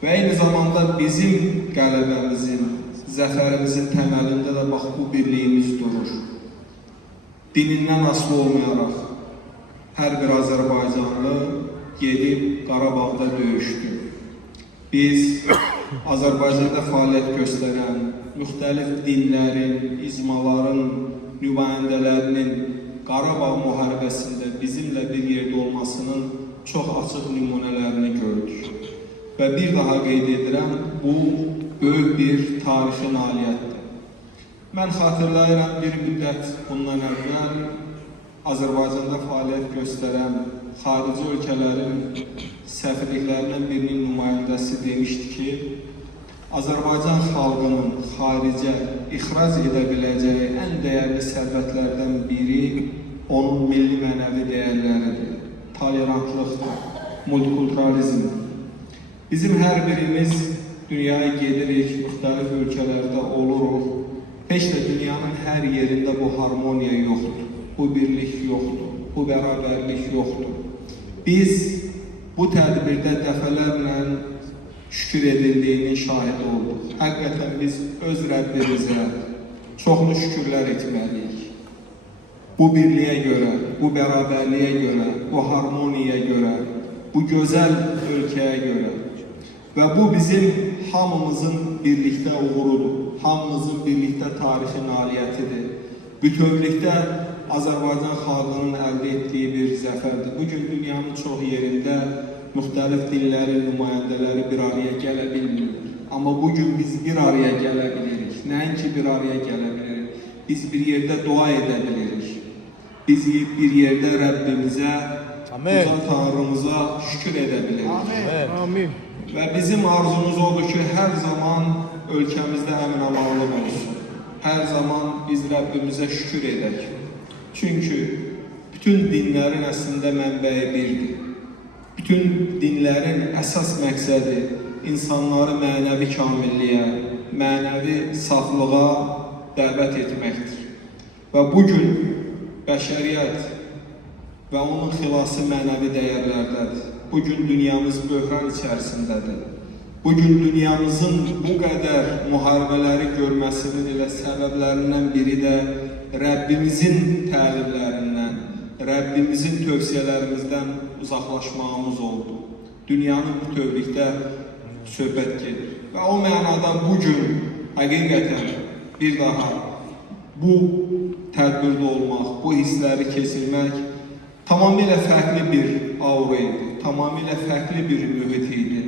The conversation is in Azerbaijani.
və eyni zamanda bizim qələbəmizin, zəfərimizin təməlində də bax bu birliyimiz durur. Dinindən asılı olmayaraq hər bir Azərbaycanlı gedib Qarabağda döyüşdü. Biz Azərbaycanda fəaliyyət göstərən müxtəlif dinlərin, izmaların nümayəndələrinin Qarabağ müharibəsində bizimlə bir yerdə olmasının çox açıq nümunələrini gördük. Və bir daha qeyd edirəm, bu böyük bir tarixi nailiyyətdir. Mən xatırlayıram, bir müddət bundan əvvəl Azərbaycanda fəaliyyət göstərən xarici ölkələrin səfirliklərindən birinin nümayəndəsi demişdi ki, Azərbaycan xalqının xaricə ixrac edə biləcəyi ən dəyərli sərvətlərdən biri onun milli mənəvi dəyərləridir, tolerantlıqdır, multikulturalizmdir. Bizim hər birimiz dünyaya gedirik, müxtəlif ölkələrdə oluruq. Heç də dünyanın hər yerində bu harmoniya yoxdur, bu birlik yoxdur, bu bərabərlik yoxdur. Biz bu tədbirdə dəfələrlə şükür edildiyinin şahidi olduq. Həqiqətən biz öz Rəbbimizə çoxlu şükürlər etməliyik. Bu birliyə görə, bu bərabərliyə görə, bu harmoniyaya görə, bu gözəl ölkəyə görə. Və bu bizim hamımızın birlikdə uğurudur, hamımızın birlikdə tarixi nailiyyətidir. Bütövlükdə Azərbaycan xalqının əldə etdiyi bir zəfərdir. Bugün dünyanın çox yerində müxtəlif dinlərin nümayəndələri bir araya gələ bilmirlər. Amma bugün biz bir araya gələ bilirik. Nəinki bir araya gələ bilirik. Biz bir yerdə dua edə bilirik. Biz bir yerdə Rəbbimizə, uca Tanrımıza şükür edə bilirik. Amin. Və bizim arzumuz odur ki, hər zaman ölkəmizdə əmin-amanlıq olsun. Hər zaman biz Rəbbimizə şükür edək. Çünki bütün dinlərin əslində mənbəyi birdir. Bütün dinlərin əsas məqsədi insanları mənəvi kamilliyə, mənəvi saflığa dəvət etməkdir. Və bugün bəşəriyyət və onun xilası mənəvi dəyərlərdədir. Bugün dünyamız böhran içərisindədir. Bugün dünyamızın bu qədər müharibələri görməsinin elə səbəblərindən biri də Rəbbimizin təlimlərindən, Rəbbimizin tövsiyələrimizdən uzaqlaşmağımız oldu. Dünyanın bütövlükdə söhbət gedir. Və o mənada bugün həqiqətən bir daha bu tədbirdə olmaq, bu hissləri keçirmək tamamilə fərqli bir aura idi, tamamilə fərqli bir mühit idi.